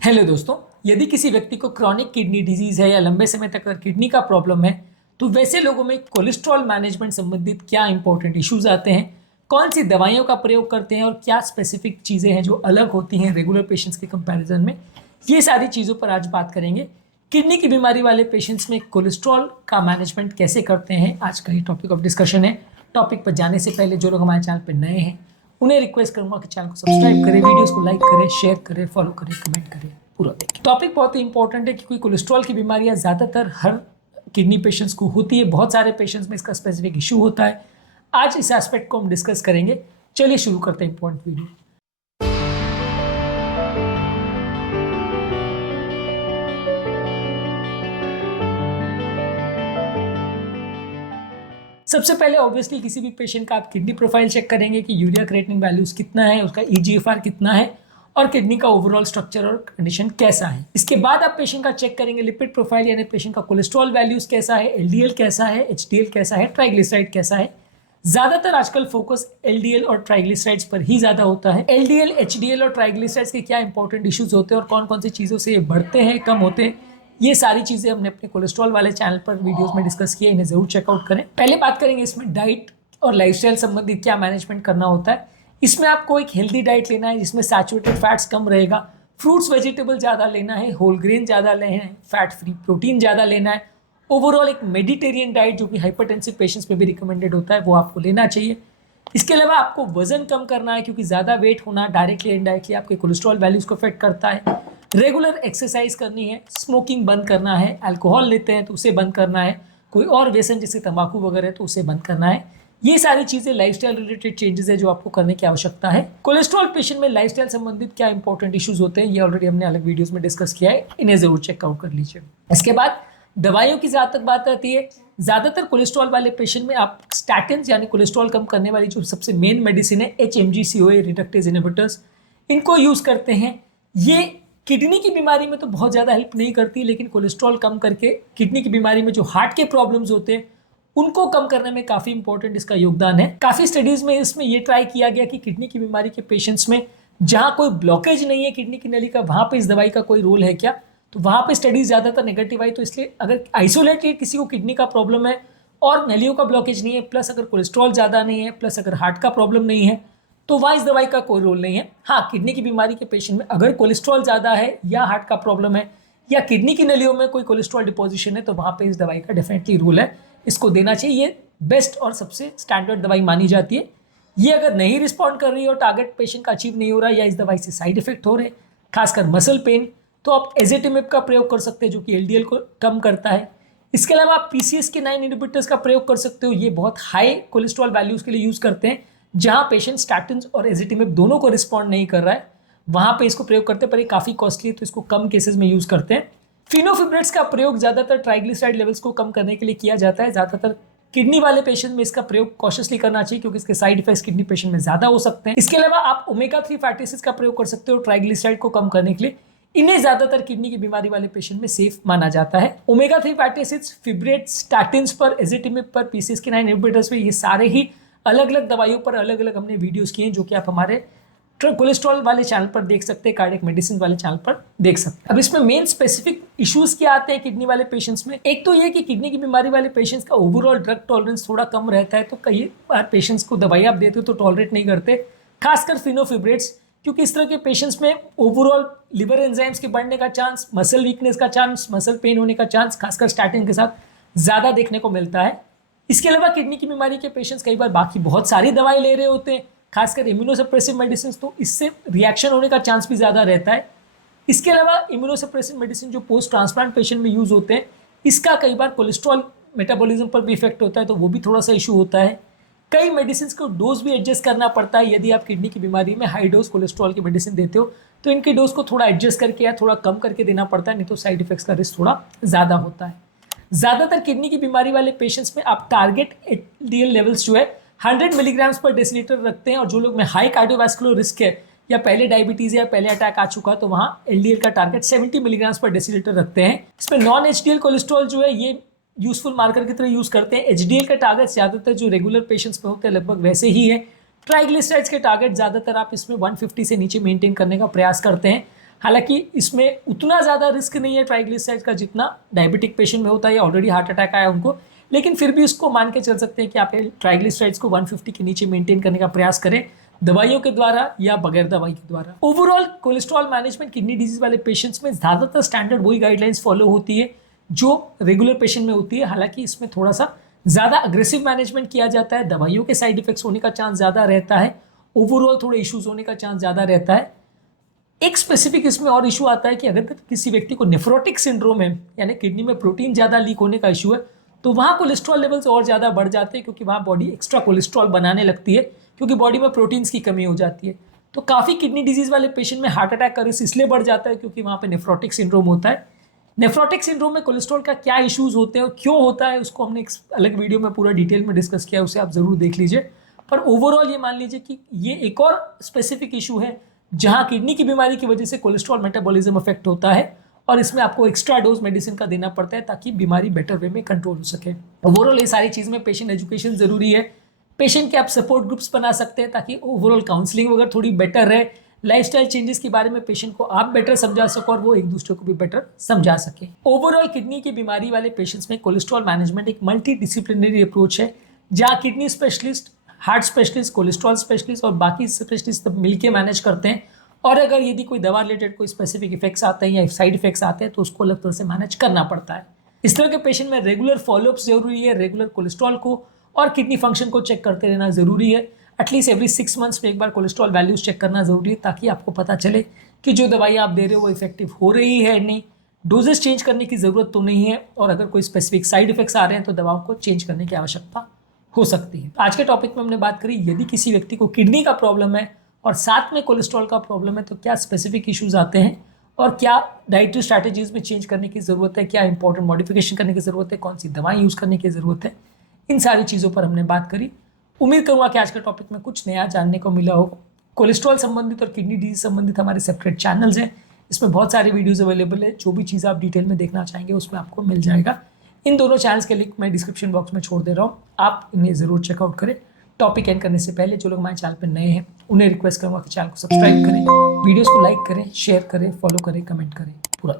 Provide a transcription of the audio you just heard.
Hello दोस्तों, यदि किसी व्यक्ति को क्रॉनिक किडनी डिजीज है या लंबे समय तक अगर किडनी का प्रॉब्लम है तो वैसे लोगों में कोलेस्ट्रॉल मैनेजमेंट संबंधित क्या इंपॉर्टेंट इश्यूज आते हैं, कौन सी दवाइयों का प्रयोग करते हैं और क्या स्पेसिफिक चीज़ें हैं जो अलग होती हैं रेगुलर पेशेंट्स के कंपैरिजन में, ये सारी चीज़ों पर आज बात करेंगे। किडनी की बीमारी वाले पेशेंट्स में कोलेस्ट्रॉल का मैनेजमेंट कैसे करते हैं, आज का ये टॉपिक ऑफ डिस्कशन है। टॉपिक पर जाने से पहले जो लोग हमारे चैनल पर नए हैं उन्हें रिक्वेस्ट करूंगा कि चैनल को सब्सक्राइब करें, वीडियोस को लाइक करें, शेयर करें, फॉलो करें, कमेंट करें, पूरा देखें। टॉपिक बहुत ही इंपॉर्टेंट है क्योंकि कोलेस्ट्रॉल की बीमारियां ज़्यादातर हर किडनी पेशेंट्स को होती है, बहुत सारे पेशेंट्स में इसका स्पेसिफिक इशू होता है। आज इस एस्पेक्ट को हम डिस्कस करेंगे। चलिए शुरू करते हैं इंपॉर्टेंट वीडियो। सबसे पहले ऑब्वियसली किसी भी पेशेंट का आप किडनी प्रोफाइल चेक करेंगे कि यूरिया क्रिएटिनिन वैल्यूज कितना है, उसका ईजीएफआर कितना है और किडनी का ओवरऑल स्ट्रक्चर और कंडीशन कैसा है। इसके बाद आप पेशेंट का चेक करेंगे लिपिड प्रोफाइल, यानी पेशेंट का कोलेस्ट्रॉल वैल्यूज कैसा है, एलडीएल कैसा है, एचडीएल कैसा है, ट्राइग्लिसराइड कैसा है। ज्यादातर आजकल फोकस एलडीएल और ट्राइग्लिसराइड्स पर ही ज्यादा होता है। एलडीएल, एचडीएल और ट्राइग्लिसराइड्स के क्या इंपॉर्टेंट इश्यूज होते हैं और कौन कौन सी चीजों से ये बढ़ते हैं, कम होते हैं, ये सारी चीजें हमने अपने कोलेस्ट्रॉल वाले चैनल पर वीडियोस में डिस्कस किए, इन्हें जरूर चेकआउट करें। पहले बात करेंगे इसमें डाइट और लाइफस्टाइल संबंधित क्या मैनेजमेंट करना होता है। इसमें आपको एक हेल्दी डाइट लेना है जिसमें सैचुरेटेड फैट्स कम रहेगा, फ्रूट्स वेजिटेबल ज़्यादा लेना है, होल ग्रेन ज़्यादा लेना है, फैट फ्री प्रोटीन ज़्यादा लेना है। ओवरऑल एक मेडिटेरियन डाइट जो कि हाइपरटेंसिव पेशेंट्स में भी रिकमेंडेड होता है वो आपको लेना चाहिए। इसके अलावा आपको वजन कम करना है क्योंकि ज़्यादा वेट होना डायरेक्टली इनडायरेक्टली आपके कोलेस्ट्रॉल वैल्यूज़ को अफेक्ट करता है। रेगुलर एक्सरसाइज करनी है, स्मोकिंग बंद करना है, अल्कोहल लेते हैं तो उसे बंद करना है, कोई और व्यसन जैसे तंबाकू वगैरह है तो उसे बंद करना है। ये सारी चीज़ें लाइफस्टाइल रिलेटेड चेंजेस है जो आपको करने की आवश्यकता है। कोलेस्ट्रॉल पेशेंट में लाइफस्टाइल संबंधित क्या इंपॉर्टेंट इश्यूज होते हैं ये ऑलरेडी हमने अलग वीडियोस में डिस्कस किया है, इन्हें जरूर चेकआउट कर लीजिए। इसके बाद दवाइयों की जहाँ तक बात आती है, ज़्यादातर कोलेस्ट्रॉल वाले पेशेंट में आप स्टैटिन यानी कोलेस्ट्रॉल कम करने वाली जो सबसे मेन मेडिसिन है HMG-CoA रिडक्टेज इनहिबिटर्स, इनको यूज़ करते हैं। ये किडनी की बीमारी में तो बहुत ज़्यादा हेल्प नहीं करती, लेकिन कोलेस्ट्रॉल कम करके किडनी की बीमारी में जो हार्ट के प्रॉब्लम्स होते हैं उनको कम करने में काफ़ी इंपॉर्टेंट इसका योगदान है। काफ़ी स्टडीज़ में इसमें ये ट्राई किया गया कि किडनी की बीमारी के पेशेंट्स में जहाँ कोई ब्लॉकेज नहीं है किडनी की नली का, वहाँ पे इस दवाई का कोई रोल है क्या, तो वहाँ पे स्टडीज ज़्यादातर नेगेटिव आई। तो इसलिए अगर आइसोलेटेड किसी को किडनी का प्रॉब्लम है और नलियों का ब्लॉकेज नहीं है, प्लस अगर कोलेस्ट्रॉल ज़्यादा नहीं है, प्लस अगर हार्ट का प्रॉब्लम नहीं है, तो वहाँ इस दवाई का कोई रोल नहीं है। हाँ, किडनी की बीमारी के पेशेंट में अगर कोलेस्ट्रॉल ज़्यादा है या हार्ट का प्रॉब्लम है या किडनी की नलियों में कोई कोलेस्ट्रॉल डिपोजिशन है तो वहाँ पे इस दवाई का डेफिनेटली रोल है, इसको देना चाहिए। ये बेस्ट और सबसे स्टैंडर्ड दवाई मानी जाती है। ये अगर नहीं रिस्पॉन्ड कर रही है और टारगेट पेशेंट का अचीव नहीं हो रहा है या इस दवाई से साइड इफेक्ट हो रहे, खासकर मसल पेन, तो आप एजेटिमिब का प्रयोग कर सकते हैं जो कि एलडीएल को कम करता है। इसके अलावा आप PCSK9 इनहिबिटर्स का प्रयोग कर सकते हो, ये बहुत हाई कोलेस्ट्रॉल वैल्यूज़ के लिए यूज़ करते हैं। जहाँ पेशेंट स्टैटिन और एजेटिमिब दोनों को रिस्पॉन्ड नहीं कर रहा है वहाँ पे इसको प्रयोग करते हैं, पर ये काफ़ी कॉस्टली है तो इसको कम केसेस में यूज़ करते हैं। फिनोफिब्रेट्स का प्रयोग ज़्यादातर ट्राइग्लिसराइड लेवल्स को कम करने के लिए किया जाता है। ज़्यादातर किडनी वाले पेशेंट में इसका प्रयोग कॉशियसली करना चाहिए क्योंकि इसके साइड इफेक्ट्स किडनी पेशेंट में ज़्यादा हो सकते हैं। इसके अलावा आप ओमेगा-3 फैटी एसिड्स का प्रयोग कर सकते हो ट्राइग्लिसराइड को कम करने के लिए। इन्हें ज़्यादातर किडनी की बीमारी वाले पेशेंट में सेफ माना जाता है। ओमेगा-3 फैटी एसिड्स, फिब्रेट्स, स्टैटिन्स पर, एजेटिमिब पर, PCSK9 इनहिबिटर्स पर, ये सारे ही अलग अलग दवाइयों पर अलग अलग हमने वीडियोस किए हैं जो कि आप हमारे कोलेस्ट्रॉल वाले चैनल पर देख सकते हैं, कार्डियक मेडिसिन वाले चैनल पर देख सकते हैं। अब इसमें मेन स्पेसिफिक इश्यूज क्या आते हैं किडनी वाले पेशेंट्स में। एक तो ये कि किडनी की बीमारी वाले पेशेंट्स का ओवरऑल ड्रग टॉलरेंस थोड़ा कम रहता है, तो कई बार पेशेंट्स को दवाई आप देते हो तो टॉलरेट नहीं करते, खासकर फिनोफिब्रेट्स, क्योंकि इस तरह के पेशेंट्स में ओवरऑल लिवर एंजाइम्स के बढ़ने का चांस, मसल वीकनेस का चांस, मसल पेन होने का चांस खासकर स्टैटिन के साथ ज़्यादा देखने को मिलता है। इसके अलावा किडनी की बीमारी के पेशेंट्स कई बार बाकी बहुत सारी दवाई ले रहे होते हैं, खासकर इम्यूनोसप्रेसिव मेडिसिन, तो इससे रिएक्शन होने का चांस भी ज़्यादा रहता है। इसके अलावा इम्यूनोसप्रेसिव मेडिसिन जो पोस्ट ट्रांसप्लांट पेशेंट में यूज़ होते हैं, इसका कई बार कोलेस्ट्रॉल मेटाबॉलिज्म पर भी इफेक्ट होता है, तो वो भी थोड़ा सा इशू होता है। कई मेडिसिन को डोज भी एडजस्ट करना पड़ता है। यदि आप किडनी की बीमारी में हाई डोज कोलेस्ट्रॉल की मेडिसिन देते हो तो इनकी डोज को थोड़ा एडजस्ट करके या थोड़ा कम करके देना पड़ता है, नहीं तो साइड इफेक्ट्स का रिस्क थोड़ा ज़्यादा होता है। ज़्यादातर किडनी की बीमारी वाले पेशेंट्स में आप टारगेट एलडीएल लेवल्स जो है 100 मिलीग्राम्स पर डेसीलीटर रखते हैं, और जो लोग में हाई कार्डियोवैस्कुलर रिस्क है या पहले डायबिटीज़ या पहले अटैक आ चुका तो वहाँ एलडीएल का टारगेट 70 मिलीग्राम्स पर डेसीलीटर रखते हैं। इसमें नॉन एचडीएल कोलेस्ट्रॉल जो है ये यूजफुल मार्कर की तरह यूज़ करते हैं। एचडीएल का टारगेट ज़्यादातर जो रेगुलर पेशेंट्स में होते हैं लगभग वैसे ही है। ट्राइग्लिसराइड्स के टारगेट ज़्यादातर आप इसमें 150 से नीचे मेंटेन करने का प्रयास करते हैं। हालांकि इसमें उतना ज़्यादा रिस्क नहीं है ट्राइग्लिसराइड्स का जितना डायबिटिक पेशेंट में होता है या ऑलरेडी हार्ट अटैक आया उनको, लेकिन फिर भी उसको मान के चल सकते हैं कि आप ट्राइग्लिसराइड्स को 150 के नीचे मेंटेन करने का प्रयास करें, दवाइयों के द्वारा या बगैर दवाई के द्वारा। Overall cholesterol management kidney disease वाले पेशेंट्स में ज़्यादातर स्टैंडर्ड वही गाइडलाइंस फॉलो होती है जो रेगुलर पेशेंट में होती है। हालांकि इसमें थोड़ा सा ज़्यादा अग्रेसिव मैनेजमेंट किया जाता है, दवाइयों के साइड इफेक्ट्स होने का चांस ज़्यादा रहता है, ओवरऑल थोड़े इश्यूज होने का चांस ज़्यादा रहता है। एक स्पेसिफिक इसमें और इशू आता है कि अगर किसी व्यक्ति को नेफ्रोटिक सिंड्रोम है, यानी किडनी में प्रोटीन ज़्यादा लीक होने का इशू है, तो वहाँ कोलेस्ट्रॉल लेवल्स और ज़्यादा बढ़ जाते हैं क्योंकि वहाँ बॉडी एक्स्ट्रा कोलेस्ट्रॉल बनाने लगती है क्योंकि बॉडी में प्रोटीन्स की कमी हो जाती है। तो काफ़ी किडनी डिजीज़ वाले पेशेंट में हार्ट अटैक का रिस्क इसलिए बढ़ जाता है क्योंकि वहाँ पे नेफ्रोटिक सिंड्रोम होता है। नेफ्रोटिक सिंड्रोम में कोलेस्ट्रॉल का क्या इश्यूज होते हैं और क्यों होता है उसको हमने एक अलग वीडियो में पूरा डिटेल में डिस्कस किया है, उसे आप ज़रूर देख लीजिए। पर ओवरऑल ये मान लीजिए कि ये एक और स्पेसिफिक इशू है जहाँ किडनी की बीमारी की वजह से कोलेस्ट्रॉल मेटाबॉलिज्म अफेक्ट होता है और इसमें आपको एक्स्ट्रा डोज मेडिसिन का देना पड़ता है ताकि बीमारी बेटर वे में कंट्रोल हो सके। ओवरऑल ये सारी चीज़ में पेशेंट एजुकेशन ज़रूरी है। पेशेंट के आप सपोर्ट ग्रुप्स बना सकते हैं ताकि ओवरऑल काउंसलिंग वगैरह थोड़ी बेटर रहे, लाइफस्टाइल चेंजेस के बारे में पेशेंट को आप बेटर समझा सको और वो एक दूसरे को भी बेटर समझा सके। ओवरऑल किडनी की बीमारी वाले पेशेंट्स में कोलेस्ट्रॉल मैनेजमेंट एक मल्टी डिसिप्लिनरी अप्रोच है जहाँ kidney specialist, heart specialist, cholesterol specialist और बाकी स्पेशलिस्ट सब मिलकर मैनेज करते हैं। और अगर यदि कोई दवा रिलेटेड कोई स्पेसिफिक इफेक्ट्स आते हैं या साइड इफेक्ट्स आते हैं तो उसको अलग तरह से मैनेज करना पड़ता है। इस तरह के पेशेंट में रेगुलर फॉलोअप्स जरूरी है, रेगुलर कोलेस्ट्रॉल को और किडनी फंक्शन को चेक करते रहना जरूरी है। एटलीस्ट एवरी 6 मंथ्स में एक बार कोलेस्ट्रॉल वैल्यूज चेक करना जरूरी है ताकि आपको पता चले कि जो दवाई आप दे रहे हो वो इफेक्टिव हो रही है नहीं, डोजेस चेंज करने की ज़रूरत तो नहीं है, और अगर कोई स्पेसिफिक साइड इफेक्ट्स आ रहे हैं तो दवाओं को चेंज करने की आवश्यकता हो सकती है। आज के टॉपिक में हमने बात करी यदि किसी व्यक्ति को किडनी का प्रॉब्लम है और साथ में कोलेस्ट्रॉल का प्रॉब्लम है तो क्या स्पेसिफिक इश्यूज आते हैं और क्या डाइटरी स्ट्रैटेजीज में चेंज करने की ज़रूरत है, क्या इंपॉर्टेंट मॉडिफिकेशन करने की ज़रूरत है, कौन सी दवाएं यूज़ करने की ज़रूरत है। इन सारी चीज़ों पर हमने बात करी। उम्मीद करूँगा कि आज के टॉपिक में कुछ नया जानने को मिला हो। कोलेस्ट्रॉल संबंधित और किडनी डिजीज संबंधित हमारे सेपरेट चैनल्स हैं, इसमें बहुत सारे वीडियोज़ अवेलेबल है। जो भी चीज़ आप डिटेल में देखना चाहेंगे उसमें आपको मिल जाएगा। इन दोनों चैनल्स के लिंक मैं डिस्क्रिप्शन बॉक्स में छोड़ दे रहा हूँ, आप इन्हें ज़रूर चेकआउट करें। टॉपिक एंड करने से पहले जो लोग हमारे चैनल पर नए हैं उन्हें रिक्वेस्ट करूँगा कि चैनल को सब्सक्राइब करें, वीडियोज़ को लाइक करें, शेयर करें, फॉलो करें, कमेंट करें, पूरा